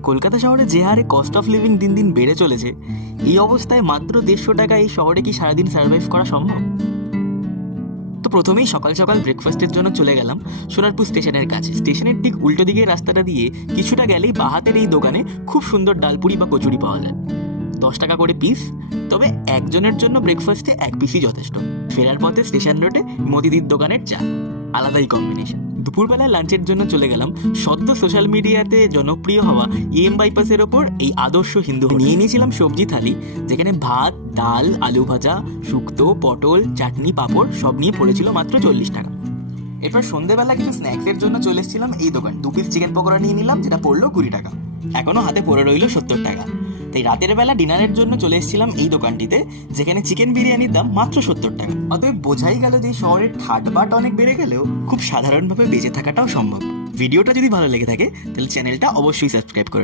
কলকাতা শহরে যে হারে কস্ট অফ লিভিং দিন দিন বেড়ে চলেছে, এই অবস্থায় মাত্র 150 টাকা এই শহরে কি সারাদিন সার্ভাইভ করা সম্ভব? তো প্রথমেই সকাল সকাল ব্রেকফাস্টের জন্য চলে গেলাম সোনারপুর স্টেশনের কাছে। স্টেশনের ঠিক উল্টো দিকে রাস্তাটা দিয়ে কিছুটা গেলেই বাহাতের এই দোকানে খুব সুন্দর ডালপুরি বা কচুরি পাওয়া যায়, 10 টাকা করে পিস। তবে একজনের জন্য ব্রেকফাস্টে এক পিসই যথেষ্ট। ফেরার পথে স্টেশন রোডে মোদিদির দোকানের চা, আলাদাই কম্বিনেশন। দুপুরবেলায় লাঞ্চের জন্য চলে গেলাম সদ্য সোশ্যাল মিডিয়াতে জনপ্রিয় হওয়া বাইপাসের ওপর এই আদর্শ হিন্দু। নিয়ে নিয়েছিলাম সবজি থালি, যেখানে ভাত, ডাল, আলু ভাজা, শুক্তো, পটল, চাটনি, পাঁপড় সব নিয়ে পড়েছিল মাত্র 40 টাকা। এরপর সন্ধ্যেবেলা কিছু স্ন্যাক্সের জন্য চলে এসেছিলাম এই দোকান। 2 পিস চিকেন পকোড়া নিয়ে নিলাম, যেটা পড়লো 20 টাকা। এখনো হাতে পড়ে রইল 70 টাকা। তাই রাতের বেলা ডিনারের জন্য চলে এসেছিলাম এই দোকানটিতে, যেখানে চিকেন বিরিয়ানির দাম মাত্র 70 টাকা। অতএব বোঝাই গেল যে শহরের ঠাটবাট অনেক বেড়ে গেলেও খুব সাধারণভাবে বেঁচে থাকাটাও সম্ভব। ভিডিওটা যদি ভালো লেগে থাকে তাহলে চ্যানেলটা অবশ্যই সাবস্ক্রাইব করে